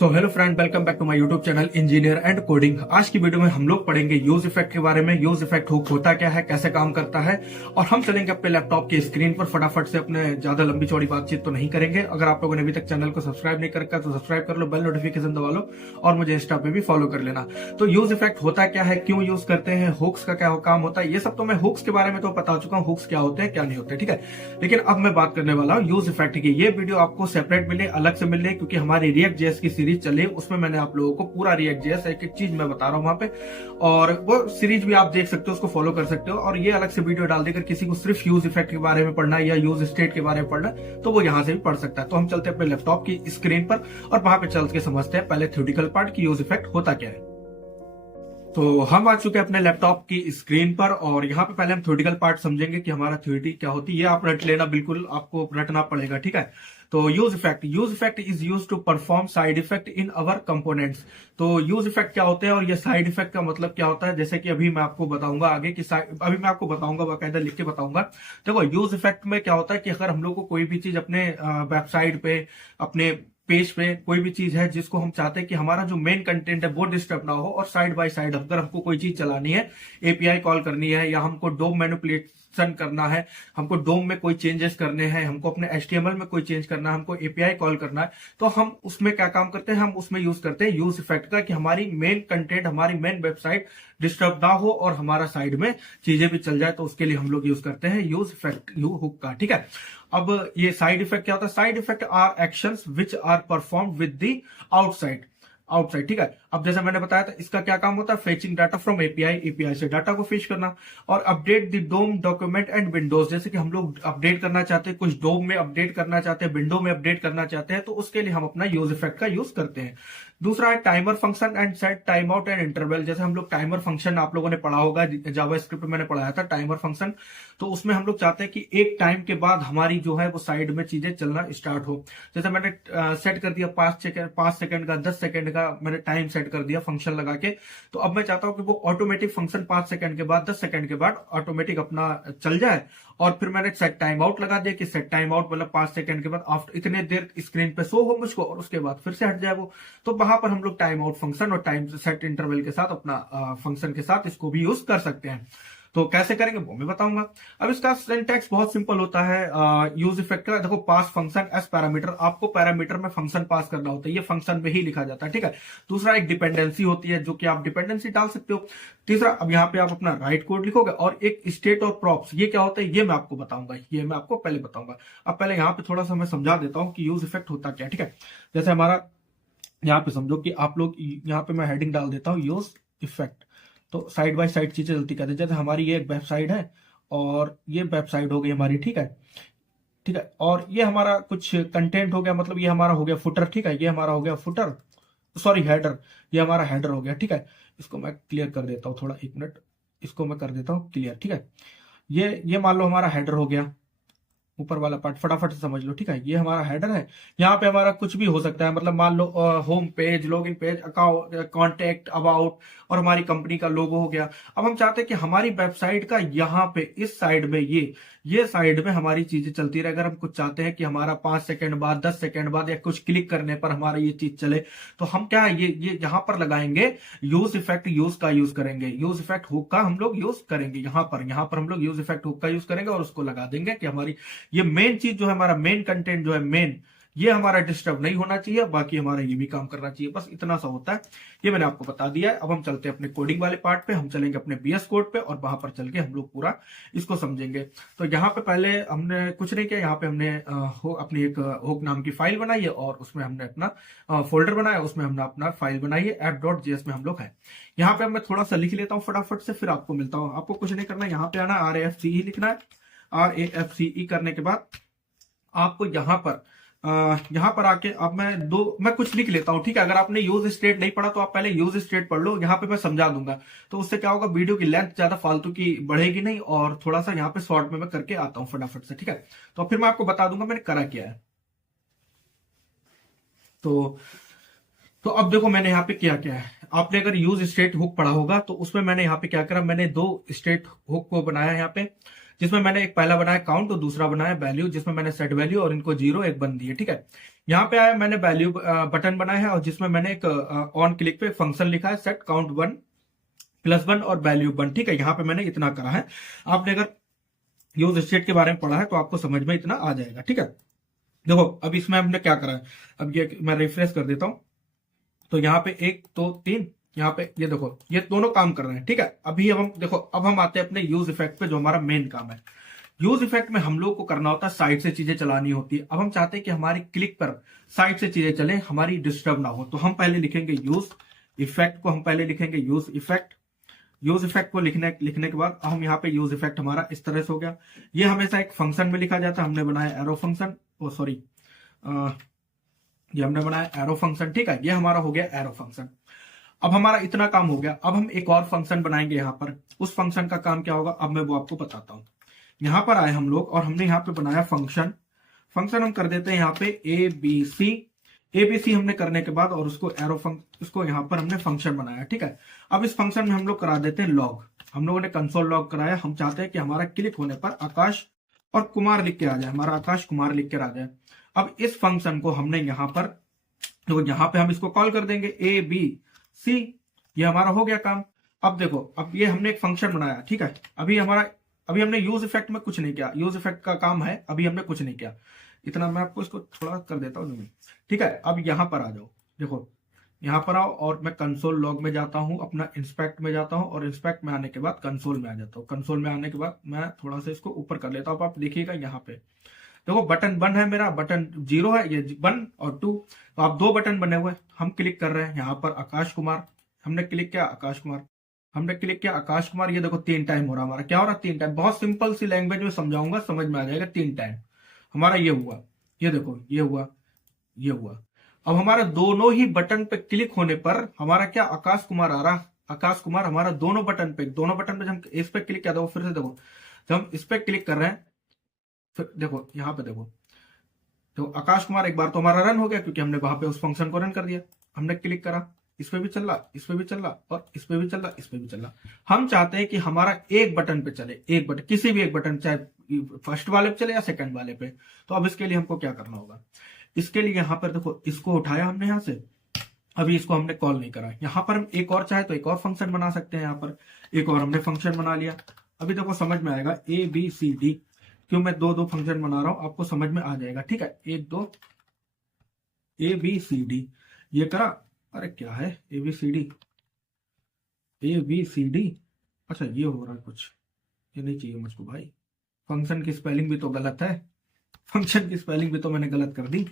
तो hello friend, welcome back to my YouTube channel engineer and coding. आज की video में हम लोग पढ़ेंगे यूज इफेक्ट के बारे में। यूज इफेक्ट हुक होता क्या है, कैसे काम करता है, और हम चलेंगे अपने लैपटॉप की स्क्रीन पर फटाफट से। अपने ज्यादा लंबी चौड़ी बातचीत तो नहीं करेंगे। अगर आप लोगों ने अभी तक चैनल को सब्सक्राइब नहीं कर रखा तो सब्सक्राइब कर लो, बेल नोटिफिकेशन दबा लो और मुझे इंस्टा पे भी फॉलो कर लेना। तो यूज इफेक्ट होता क्या है, क्यों यूज करते हैं, हुक्स का क्या काम होता है, ये सब तो मैं हुक्स के बारे में तो बता चुका हूँ, हुक्स क्या होते हैं क्या नहीं होते, ठीक है। लेकिन अब मैं बात करने वाला हूँ यूज इफेक्ट की। ये वीडियो आपको सेपरेट मिले, अलग से मिले, क्योंकि हमारी रिएक्ट जेएस की सीरीज चले, उसमें मैंने आप लोगों को पूरा रिएक्ट जेएस एक एक चीज मैं बता रहा हूं वहां पे, और वो सीरीज भी आप देख सकते हो, उसको फॉलो कर सकते हो। और ये अलग से वीडियो डाल देकर किसी को सिर्फ यूज इफेक्ट के बारे में पढ़ना है या यूज स्टेट के बारे में पढ़ना है तो वो यहां से भी पढ़ सकता है। तो हम चलते हैं अपने लैपटॉप की स्क्रीन पर और वहां पे चल के समझते हैं पहले थ्योरेटिकल पार्ट की यूज इफेक्ट होता क्या है। तो हम आ चुके हैं अपने लैपटॉप की स्क्रीन पर और यहाँ पे पहले हम थ्योरेटिकल पार्ट समझेंगे कि हमारा थ्योरी क्या होती है। ये आप रट लेना, बिल्कुल आपको रटना पड़ेगा, ठीक है। तो use effect is use to perform side effect in our components. तो यूज इफेक्ट क्या होते हैं और ये साइड इफेक्ट का मतलब क्या होता है, जैसे कि अभी मैं आपको बताऊंगा आगे कि अभी मैं आपको बताऊंगा, बाकायदा लिख के बताऊंगा। देखो, यूज इफेक्ट में क्या होता है कि अगर हम लोग को कोई भी चीज अपने वेबसाइट पे, अपने पेज पे कोई भी चीज है जिसको हम चाहते हैं कि हमारा जो मेन कंटेंट है वो डिस्टर्ब ना हो, और साइड बाय साइड अगर हमको कोई चीज चलानी है, एपीआई कॉल करनी है, या हमको डोम मैनिपुलेशन करना है, हमको डोम में कोई चेंजेस करने हैं, हमको अपने एचटीएमएल में कोई चेंज करना है, हमको एपीआई कॉल करना है, तो हम उसमें क्या काम करते हैं, हम उसमें यूज करते हैं यूज इफेक्ट का, कि हमारी मेन कंटेंट, हमारी मेन वेबसाइट डिस्टर्ब ना हो और हमारा साइड में चीजें भी चल जाए, तो उसके लिए हम लोग यूज करते हैं यूज इफेक्ट हुक का, ठीक है। अब ये साइड इफेक्ट क्या होता है? Side effect are actions which are perform with the outside outside, ठीक है। अब जैसा मैंने बताया था, इसका क्या काम होता है? Fetching data from API, API से डाटा को फेच करना, और update the DOM document and windows. जैसे कि हम लोग अपडेट करना चाहते हैं, कुछ डोम में अपडेट करना चाहते हैं, विंडो में अपडेट करना चाहते हैं, तो उसके लिए हम अपना यूज इफेक्ट का यूज करते हैं। दूसरा है timer function and set time out and interval. जैसे हम लोग टाइमर फंक्शन आप लोगों ने पढ़ा होगा, जावा स्क्रिप्ट में मैंने पढ़ाया था टाइमर फंक्शन। तो उसमें हम लोग चाहते हैं कि एक टाइम के बाद हमारी जो है वो साइड में चीजें चलना स्टार्ट हो। जैसे मैंने सेट कर दिया 5 सेकंड का, 10 सेकंड का मैंने टाइम सेट कर दिया फंक्शन लगा के। तो अब मैं चाहता हूं कि वो ऑटोमेटिक फंक्शन 5 सेकंड के बाद, 10 सेकंड के बाद ऑटोमेटिक अपना चल जाए। और फिर मैंने सेट टाइम आउट लगा दिया कि सेट टाइम आउट मतलब 5 सेकंड के बाद आफ्टर इतने देर स्क्रीन पे शो हो मुझको, और उसके बाद फिर से हट जाए वो। तो वहां पर हम लोग टाइम आउट फंक्शन और टाइम सेट इंटरवल के साथ अपना फंक्शन के साथ इसको भी यूज कर सकते हैं। तो कैसे करेंगे वो मैं बताऊंगा। अब इसका सिंटैक्स बहुत सिंपल होता है यूज इफेक्ट का। देखो, पास फंक्शन एस पैरामीटर, आपको पैरामीटर में फंक्शन पास करना होता है, ये फंक्शन में ही लिखा जाता है, ठीक है। दूसरा एक डिपेंडेंसी होती है, जो कि आप डिपेंडेंसी डाल सकते हो। तीसरा, अब यहाँ पे आप अपना राइट कोड लिखोगे, और एक स्टेट और प्रॉप्स, ये क्या होता है ये मैं आपको बताऊंगा, ये मैं आपको पहले बताऊंगा। अब पहले यहाँ पे थोड़ा सा मैं समझा देता हूँ कि यूज इफेक्ट होता क्या, ठीक है। जैसे हमारा यहाँ पे समझो कि आप लोग, यहाँ पे मैं हेडिंग डाल देता हूँ यूज इफेक्ट। तो साइड बाय साइड चीजें चलती कहते हैं। जैसे हमारी ये एक वेबसाइट है और ये वेबसाइट हो गई हमारी, ठीक है, ठीक है। और ये हमारा कुछ कंटेंट हो गया, मतलब ये हमारा हो गया फुटर, ठीक है, ये हमारा हो गया फुटर, सॉरी हेडर, ये हमारा हेडर हो गया, ठीक है। इसको मैं क्लियर कर देता हूँ थोड़ा, 1 मिनट, इसको मैं कर देता हूँ क्लियर, ठीक है। ये मान लो हमारा हेडर हो गया, ऊपर वाला पार्ट फटाफट से समझ लो, ठीक है। ये हमारा हेडर है, यहाँ पे हमारा कुछ भी हो सकता है, मतलब मान लो home page, login page, account, contact, about, और हमारी कंपनी का लोगो हो गया। अब हम चाहते हैं कि हमारी वेबसाइट का यहाँ पे इस साइड में ये साइड में हमारी चीजें चलती रहे। अगर हम कुछ चाहते हैं कि हमारा 5 सेकंड बाद, 10 सेकंड बाद, या कुछ क्लिक करने पर हमारा ये चीज चले, तो हम क्या है, ये यहाँ पर लगाएंगे यूज इफेक्ट यूज करेंगे, यूज इफेक्ट हुक का हम लोग यूज करेंगे। यहाँ पर हम लोग यूज इफेक्ट हुक का यूज करेंगे और उसको लगा देंगे कि हमारी ये मेन चीज जो है, हमारा मेन कंटेंट जो है, मेन ये हमारा डिस्टर्ब नहीं होना चाहिए, बाकी हमारा ये भी काम करना चाहिए, बस इतना सा होता है। ये मैंने आपको बता दिया है। अब हम चलते हैं अपने कोडिंग वाले पार्ट पे, हम चलेंगे अपने बीएस कोड पे, और वहां पर चल के हम लोग पूरा इसको समझेंगे। तो यहाँ पे पहले हमने कुछ नहीं किया, यहाँ पे हमने अपनी एक हुक नाम की फाइल बनाई है, और उसमें हमने अपना फोल्डर बनाया, उसमें हमने अपना फाइल बनाई है, app.js में हम लोग है। यहाँ पे मैं थोड़ा सा लिख लेता हूँ फटाफट से, फिर आपको मिलता हूँ। आपको कुछ नहीं करना, यहाँ पे आना, RAFCE लिखना है। RAFCE करने के बाद आपको यहाँ पर आके, अब मैं कुछ लिख लेता हूँ, ठीक है। अगर आपने यूज स्टेट नहीं पढ़ा तो आप पहले यूज स्टेट पढ़ लो, यहाँ पे मैं समझा दूंगा। तो उससे क्या होगा, वीडियो की लेंथ ज्यादा फालतू की बढ़ेगी नहीं, और थोड़ा सा यहाँ पे शॉर्ट में मैं करके आता हूँ फटाफट से, ठीक है। तो फिर मैं आपको बता दूंगा मैंने करा क्या है। तो तो अब देखो मैंने यहाँ पे क्या क्या है। आपने अगर यूज स्टेट हुक पढ़ा होगा तो उसमें मैंने यहाँ पे क्या करा, मैंने 2 स्टेट हुक को बनाया यहाँ पे, जिसमें मैंने एक पहला बनाया काउंट और दूसरा बनाया वैल्यू, जिसमें मैंने सेट वैल्यू और इनको 0 1 1 दिए, ठीक है। यहाँ पे आया, मैंने वैल्यू बटन बनाया है और जिसमें मैंने एक ऑन क्लिक पे फंक्शन लिखा है सेट काउंट 1 +1 और वैल्यू 1। ठीक है, यहाँ पे मैंने इतना करा है। आपने अगर यूज स्टेट के बारे में पढ़ा है तो आपको समझ में इतना आ जाएगा। ठीक है, देखो अब इसमें हमने क्या करा है, अब ये मैं रिफ्रेश कर देता हूं तो यहाँ पे 1 2 3, यहाँ पे ये देखो ये दोनों काम कर रहे हैं। ठीक है, अभी अब हम देखो, अब हम आते हैं अपने यूज इफेक्ट पे जो हमारा मेन काम है। यूज इफेक्ट में हम लोग को करना होता है साइड से चीजें चलानी होती है। अब हम चाहते हैं कि हमारी क्लिक पर साइड से चीजें चले, हमारी डिस्टर्ब ना हो, तो हम पहले लिखेंगे यूज इफेक्ट को, हम पहले लिखेंगे यूज इफेक्ट। यूज इफेक्ट को लिखने के बाद हम यहाँ पे यूज इफेक्ट हमारा इस तरह से हो गया। ये हमेशा एक फंक्शन में लिखा जाता है, हमने बनाया एरो फंक्शन, ओ सॉरी ये हमने बनाया एरो फंक्शन। ठीक है, ये हमारा हो गया एरो फंक्शन। अब हमारा इतना काम हो गया, अब हम एक और फंक्शन बनाएंगे यहाँ पर। उस फंक्शन का काम क्या होगा अब मैं वो आपको बताता हूँ। यहाँ पर आए हम लोग और हमने यहाँ पे बनाया फंक्शन। फंक्शन हम कर देते हैं यहाँ पे एबीसी हमने करने के बाद और उसको उसको यहाँ पर हमने फंक्शन बनाया। ठीक है, अब इस फंक्शन में हम लोग करा देते हैं लॉग। हम लोगों ने कंसोल लॉग कराया। हम चाहते हैं कि हमारा क्लिक होने पर आकाश और कुमार लिख के आ जाए, हमारा आकाश कुमार लिख के आ जाए। अब इस फंक्शन को हमने यहाँ पर, तो यहाँ पे हम इसको कॉल कर देंगे ABC, ये हमारा हो गया काम। अब देखो, अब ये हमने एक फंक्शन बनाया। ठीक है, अभी हमने यूज इफेक्ट में कुछ नहीं किया, यूज इफेक्ट का काम है, अभी हमने कुछ नहीं किया। इतना मैं आपको इसको थोड़ा कर देता हूँ। ठीक है, अब यहाँ पर आ जाओ, देखो यहाँ पर आओ और मैं कंसोल लॉग में जाता हूँ, अपना इंस्पेक्ट में जाता हूँ और इंस्पेक्ट में आने के बाद कंसोल में आ जाता हूँ। कंसोल में आने के बाद मैं थोड़ा सा इसको ऊपर कर लेता हूँ। आप देखिएगा यहाँ पे देखो बटन 1 है, मेरा बटन 0 है, ये 1 और 2, तो आप 2 बटन बने हुए। हम क्लिक कर रहे हैं यहाँ पर आकाश कुमार, हमने क्लिक किया आकाश कुमार, हमने क्लिक किया आकाश कुमार। ये देखो 3 टाइम हो रहा हमारा, क्या हो रहा है 3 टाइम। बहुत सिंपल सी लैंग्वेज में समझाऊंगा, समझ में आ जाएगा। 3 टाइम हमारा ये हुआ, ये देखो ये हुआ, ये हुआ। अब हमारा दोनों ही बटन पे क्लिक होने पर हमारा क्या आकाश कुमार आ रहा, आकाश कुमार हमारा दोनों बटन पे हम इस पे क्लिक किया, देखो फिर से देखो, जब हम इस पे क्लिक कर रहे हैं फिर देखो यहाँ पे देखो, तो आकाश कुमार एक बार तो हमारा रन हो गया क्योंकि हमने वहां पे उस फंक्शन को रन कर दिया। हमने क्लिक करा, इस पे भी चल रहा, इस पे भी चल रहा और इस पे भी चल रहा, इस पे भी चल रहा। हम चाहते हैं कि हमारा एक बटन पे चले, एक बटन, किसी भी एक बटन, चाहे फर्स्ट वाले पे चले या सेकंड वाले पे। तो अब इसके लिए हमको क्या करना होगा, इसके लिए यहाँ पर देखो इसको उठाया हमने यहाँ से, अभी इसको हमने कॉल नहीं करा। यहाँ पर हम एक और चाहे तो एक और फंक्शन बना सकते हैं। यहाँ पर एक और हमने फंक्शन बना लिया। अभी देखो समझ में आएगा ABCD, क्यों मैं 2 फंक्शन बना रहा हूं, आपको समझ में आ जाएगा। ठीक है, 1 2 ABCD ये करा। अरे क्या है ABCD, अच्छा ये हो रहा है कुछ, ये नहीं चाहिए मुझको भाई। फंक्शन की स्पेलिंग भी तो गलत है, फंक्शन की स्पेलिंग भी तो मैंने गलत कर दी।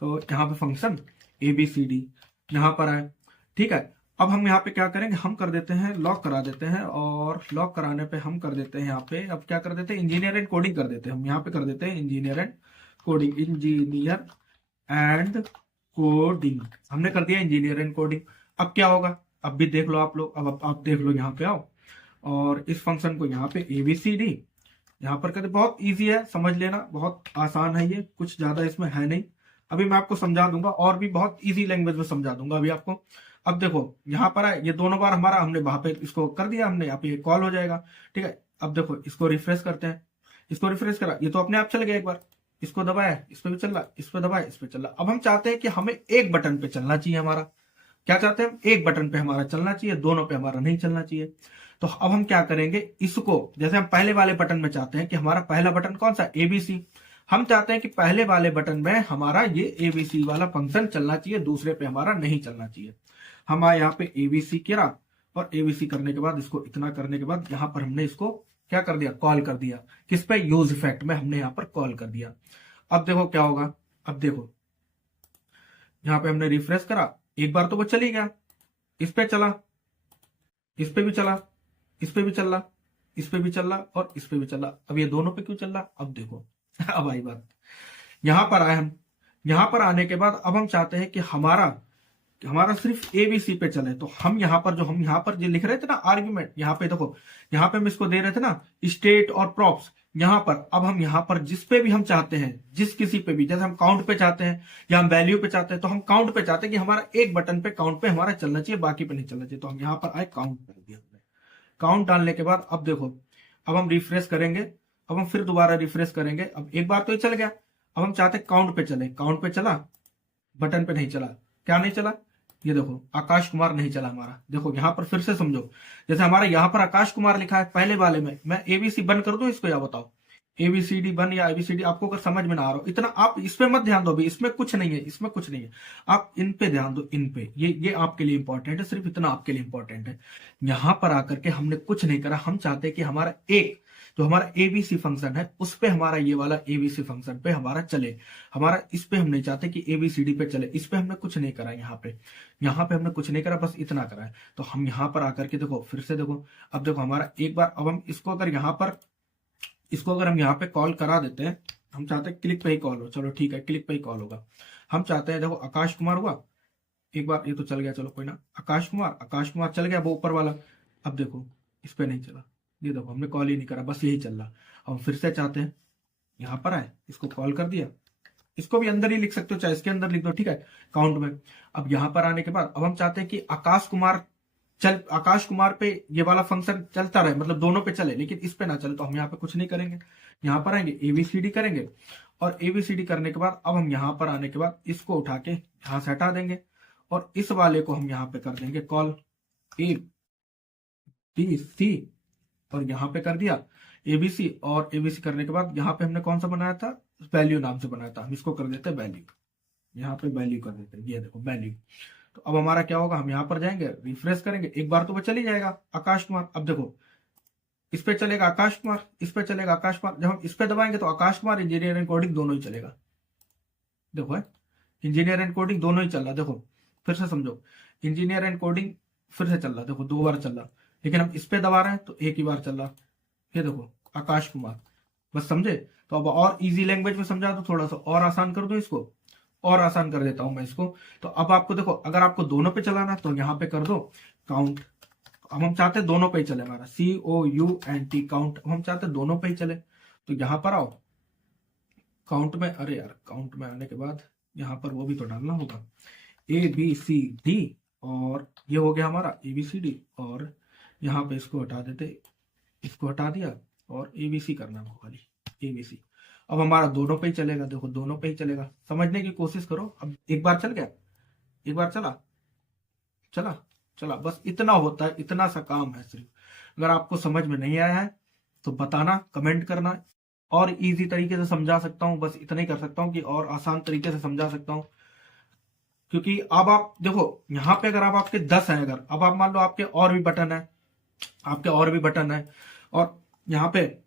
तो यहाँ पे फंक्शन ABCD यहाँ पर है। ठीक है, अब हम यहाँ पे क्या करेंगे, हम कर देते हैं लॉक करा देते हैं और लॉक कराने पे हम कर देते हैं यहाँ पे, अब क्या कर देते हैं इंजीनियर एंड कोडिंग कर देते हैं। हम यहाँ पे कर देते हैं engineer and coding, engineer and coding, हमने कर दिया इंजीनियर एंड कोडिंग। अब क्या होगा, अब भी देख लो आप लोग, अब आप देख लो, यहाँ पे आओ और इस फंक्शन को यहाँ पे ABCD यहाँ पर करते, बहुत ईजी है, समझ लेना, बहुत आसान है ये, कुछ ज्यादा इसमें है नहीं। अभी मैं आपको समझा दूंगा और भी बहुत इजी लैंग्वेज में समझा दूंगा अभी आपको। अब देखो यहाँ पर है, ये दोनों बार हमारा हमने वहां पे इसको कर दिया, हमने यहाँ पे कॉल हो जाएगा। ठीक है, अब देखो इसको रिफ्रेश करते हैं, इसको रिफ्रेश करा, ये तो अपने आप चल गया। एक बार इसको दबाया, इस पे भी चल रहा, इस पे दबाया, इस पे चल रहा। अब हम चाहते हैं कि हमें एक बटन पे चलना चाहिए, हमारा क्या चाहते हैं, एक बटन पे हमारा चलना चाहिए, दोनों पे हमारा नहीं चलना चाहिए। तो अब हम क्या करेंगे, इसको जैसे हम पहले वाले बटन में चाहते हैं कि हमारा पहला बटन कौन सा, ABC, हम चाहते हैं कि पहले वाले बटन में हमारा ये ABC वाला फंक्शन चलना चाहिए, दूसरे पे हमारा नहीं चलना चाहिए। हम आए यहाँ पे ABC किया और ABC करने के बाद, इसको इतना करने के बाद यहाँ पर हमने इसको क्या कर दिया, कॉल कर दिया। किस पे, यूज इफेक्ट में हमने यहाँ पर कॉल कर दिया। अब देखो क्या होगा, अब देखो यहाँ पे हमने रिफ्रेश करा, एक बार तो वो चली गया, इस पे चला, इस पे भी चला, इस पे भी चल रहा, इस पे भी चल रहा और इस पे भी चल रहा। अब ये दोनों पे क्यों चल रहा, अब देखो अब आई बात, यहां पर आए हम, यहां पर आने के बाद अब हम चाहते हैं कि हमारा सिर्फ ABC पे चले। तो हम यहाँ पर जो लिख रहे थे ना आर्ग्यूमेंट, यहाँ पे देखो, यहाँ पे हम इसको दे रहे थे ना स्टेट और प्रॉप्स, यहाँ पर अब हम यहाँ पर जिस पे भी हम चाहते हैं, जिस किसी पे भी, जैसे हम काउंट पे चाहते हैं या हम वैल्यू पे चाहते हैं, तो हम काउंट पे चाहते हैं कि हमारा एक बटन पे काउंट पे हमारा चलना चाहिए, बाकी पे नहीं चलना चाहिए। तो हम यहाँ पर आए, काउंट कर दिया। काउंट डालने के बाद अब देखो, अब हम रिफ्रेश करेंगे, अब हम फिर दोबारा रिफ्रेश करेंगे। अब एक बार तो ये चल गया, अब हम चाहते हैं काउंट पे चले, काउंट पे चला, बटन पे नहीं चला। क्या नहीं चला? ये देखो आकाश कुमार नहीं चला हमारा। देखो यहाँ पर फिर से समझो, जैसे हमारा यहाँ पर आकाश कुमार लिखा है पहले वाले में, मैं एबीसी बंद कर दूं इसको, या बताओ एबीसीडी बन या एबीसीडी, आपको अगर समझ में ना आ रहा हो इतना, आप इस पे मत ध्यान दो अभी, इसमें कुछ नहीं है, इसमें कुछ नहीं है, आप इन पे ध्यान दो, इन पे, ये आपके लिए इंपॉर्टेंट है, सिर्फ इतना आपके लिए इंपॉर्टेंट है। यहां पर आकर के हमने कुछ नहीं करा, हम चाहते हैं कि हमारा एक जो हमारा एबीसी फंक्शन है उस पे हमारा ये वाला एबीसी फंक्शन पे हमारा चले, हमारा इस पे हम नहीं चाहते कि एबीसीडी पे चले, इस पे हमने कुछ नहीं करा, यहाँ पे हमने कुछ नहीं करा, बस इतना करा है। तो हम यहाँ पर आकर के देखो, फिर से देखो, अब देखो हमारा एक बार, अब हम इसको अगर हम यहाँ पे कॉल करा देते हैं, हम चाहते हैं क्लिक पे ही कॉल हो, चलो ठीक है क्लिक पे ही कॉल होगा। हम चाहते हैं, देखो आकाश कुमार हुआ एक बार, ये तो चल गया, चलो कोई ना, आकाश कुमार चल गया वो ऊपर वाला। अब देखो इस पे नहीं चला, ये देखो हमने कॉल ही नहीं करा, बस यही चल रहा। हम फिर से चाहते हैं, यहाँ पर आए, इसको कॉल कर दिया, इसको भी अंदर ही लिख सकते हो, चाहे इसके अंदर लिख दो, ठीक है, काउंट में। अब यहाँ पर आने के बाद अब हम चाहते हैं कि आकाश कुमार पे ये वाला फंक्शन चलता रहे, मतलब दोनों पे चले, लेकिन इस पे ना चले, तो हम यहाँ पे कुछ नहीं करेंगे, यहाँ पर आएंगे एबीसीडी करेंगे, और एबीसीडी करने के बाद अब हम यहाँ पर आने के बाद इसको उठा के यहाँ से हटा देंगे, और इस वाले को हम यहाँ पे कर देंगे कॉल ए बी सी, और यहाँ पे कर दिया एबीसी, और एबीसी करने के बाद यहाँ पे हमने कौन सा बनाया था, वैल्यू नाम से बनाया था, हम इसको कर देते हैं वैल्यू, यहाँ पे वैल्यू कर देते हैं, ये देखो वैल्यू। तो अब हमारा क्या होगा, हम यहाँ पर जाएंगे, रिफ्रेश करेंगे, एक बार तो वो चल ही जाएगा आकाश कुमार। अब देखो इस पे चलेगा आकाश कुमार, इस पे चलेगा आकाश कुमार, जब हम इस पे दबाएंगे तो Akash Kumar engineer and coding दोनों ही चलेगा। देखो है इंजीनियर एंड कोडिंग दोनों ही चल रहा, देखो फिर से समझो, इंजीनियर एंड कोडिंग फिर से चल रहा, देखो 2 बार चल रहा, लेकिन हम इस पे दबा रहे हैं तो एक ही बार चल रहा। ये देखो आकाश कुमार, बस समझे? तो अब और इजी लैंग्वेज में समझा दो, थोड़ा सा और आसान कर दो इसको, और आसान कर देता हूं मैं इसको। तो अब आपको देखो, अगर आपको दोनों पे चलाना है तो यहाँ पे कर दो काउंट। अब हम चाहते हैं दोनों पे ही चले, हमारा COUNT काउंट, हम चाहते हैं दोनों पे ही चले। तो यहाँ पर आओ काउंट में, अरे यार काउंट में आने के बाद यहाँ पर वो भी तो डालना होगा, ABCD, और ये हो गया हमारा ABCD, और यहाँ पे इसको हटा देते, इसको हटा दिया, और ABC करना है खाली ABC। अब हमारा दोनों पे ही चलेगा, देखो दोनों पे ही चलेगा, समझने की कोशिश करो। अब एक बार चल गया, एक बार चला, बस इतना होता है, इतना सा काम है सिर्फ। अगर आपको समझ में नहीं आया है तो बताना, कमेंट करना, और इजी तरीके से समझा सकता हूं, बस इतना ही कर सकता हूं कि और आसान तरीके से समझा सकता हूं। क्योंकि अब आप देखो यहाँ पे, अगर आपके 10 है, अगर अब आप मान लो आपके और भी बटन है, और यहाँ पे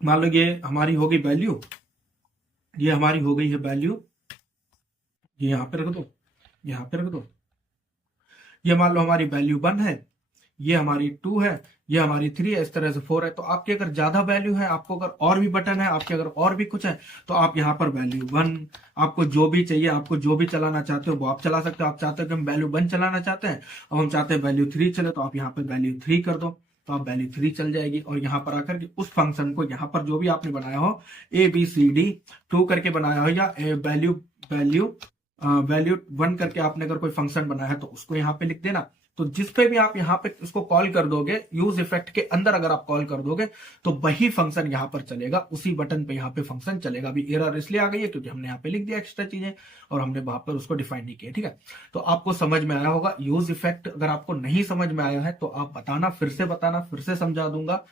मान लो ये हमारी हो गई वैल्यू, ये हमारी हो गई है वैल्यू, ये यहाँ पे रख दो, ये मान लो हमारी वैल्यू 1 है, ये हमारी 2 है, ये हमारी 3 है, इस तरह से 4 है। तो आपकी अगर ज्यादा वैल्यू है, आपको अगर और भी बटन है, आपके अगर और भी कुछ है, तो आप यहाँ पर वैल्यू 1, आपको जो भी चाहिए, आपको जो भी चलाना चाहते हो वो आप चला सकते हो। आप चाहते हो कि हम वैल्यू 1 चलाना चाहते हैं, अब हम चाहते हैं वैल्यू 3 चले, तो आप यहाँ पे वैल्यू 3 कर दो, तो आप वैल्यू 3 चल जाएगी। और यहाँ पर आकर के उस फंक्शन को, यहाँ पर जो भी आपने बनाया हो ABCD2 करके बनाया हो, या वैल्यू 1 करके आपने अगर कोई फंक्शन बनाया है तो उसको यहाँ पे लिख देना। तो जिस पे भी आप यहाँ पे उसको कॉल कर दोगे, यूज इफेक्ट के अंदर अगर आप कॉल कर दोगे तो वही फंक्शन यहाँ पर चलेगा, उसी बटन पे यहाँ पे फंक्शन चलेगा। अभी एरर इसलिए आ गई है क्योंकि हमने यहाँ पे लिख दिया एक्स्ट्रा चीजें, और हमने वहां पर उसको डिफाइन नहीं किया, ठीक है। तो आपको समझ में आया होगा यूज इफेक्ट। अगर आपको नहीं समझ में आया है तो आप बताना, फिर से समझा दूंगा।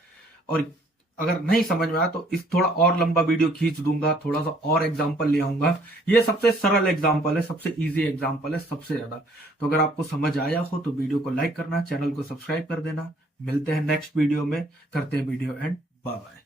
और अगर नहीं समझ में आया तो इस थोड़ा और लंबा वीडियो खींच दूंगा, थोड़ा सा और एग्जांपल ले आऊंगा। ये सबसे सरल एग्जांपल है, सबसे इजी एग्जांपल है, सबसे ज्यादा। तो अगर आपको समझ आया हो तो वीडियो को लाइक करना, चैनल को सब्सक्राइब कर देना। मिलते हैं नेक्स्ट वीडियो में, करते हैं वीडियो एंड बाय बाय।